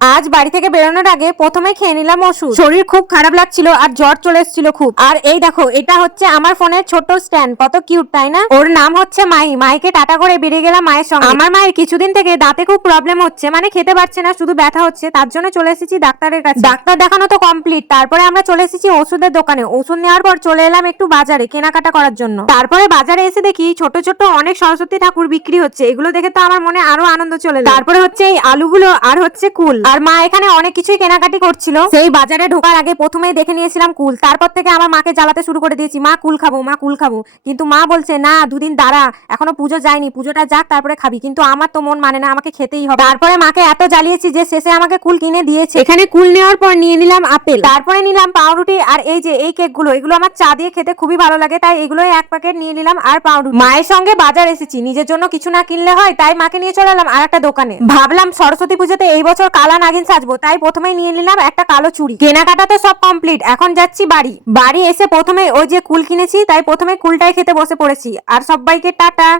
আজ বাড়ি থেকে বেরোনোর আগে প্রথমে খেয়ে নিলাম ওষুধ। শরীর খুব খারাপ লাগছিল আর জ্বর চলে এসেছিল খুব। আর এই দেখো, এটা হচ্ছে আমার ফোনের ছোট স্ট্যান্ড, কত কিউট তাই না? ওর নাম হচ্ছে মাই। মাইকে টাটা করে বেরিয়ে গেলাম মায়ের সঙ্গে। আমার মায়ের কিছুদিন থেকে দাঁতে খুব প্রবলেম হচ্ছে, মানে খেতে পারছে না, শুধু ব্যথা হচ্ছে। তার জন্য চলে এসেছি ডাক্তারের কাছে। ডাক্তার দেখানো তো কমপ্লিট, তারপরে আমরা চলে এসেছি ওষুধের দোকানে। ওষুধ নেওয়ার পর চলে এলাম একটু বাজারে কেনাকাটা করার জন্য। তারপরে বাজারে এসে দেখি ছোট ছোট অনেক সরস্বতী ঠাকুর বিক্রি হচ্ছে। এগুলো দেখে তো আমার মনে আরো আনন্দ চলে এলো। তারপরে হচ্ছে এই আলুগুলো আর হচ্ছে কুল। আর মা এখানে অনেক কিছুই কেনাকাটি করছিল। সেই বাজারে ঢোকার আগে প্রথমেই দেখে নিয়েছিলাম কুল। তারপর থেকে আমার মাকে জ্বালাতে শুরু করে দিয়েছি, মা কুল খাবো, মা কুল খাবো। কিন্তু মা বলছে না, দুদিন দাঁড়া, এখনো পুজো যায়নি, পুজোটা যাক তারপরে খাবি। কিন্তু আমার তো মন মানে না, আমাকে খেতেই হবে। তারপরে মাকে এত জ্বালিয়েছি যে শেষে আমাকে কুল কিনে দিয়েছে। এখানে কুল নেওয়ার পর নিয়ে নিলাম আপেল, তারপরে নিলাম পাউরুটি। আর এই যে এই কেকগুলো, এগুলো আমার চা দিয়ে খেতে খুবই ভালো লাগে, তাই এগুলো এক প্যাকেট নিয়ে নিলাম। আর পাউরুটি। মায়ের সঙ্গে বাজার এসেছি, নিজের জন্য কিছু না কিনলে হয়, তাই মাকে নিয়ে চলে এলাম আর একটা দোকানে। ভাবলাম সরস্বতী পুজোতে এই বছর কালা নাগিন সাজবো, তাই প্রথমেই নিয়ে নিলাম একটা কালো চুড়ি। কেনাকাটা তো সব কমপ্লিট, এখন যাচ্ছি বাড়ি। বাড়ি এসে প্রথমে ওই যে কুল কিনেছি, তাই প্রথমে কুলটাই খেতে বসে পড়েছি। আর সবাইকে টাটা।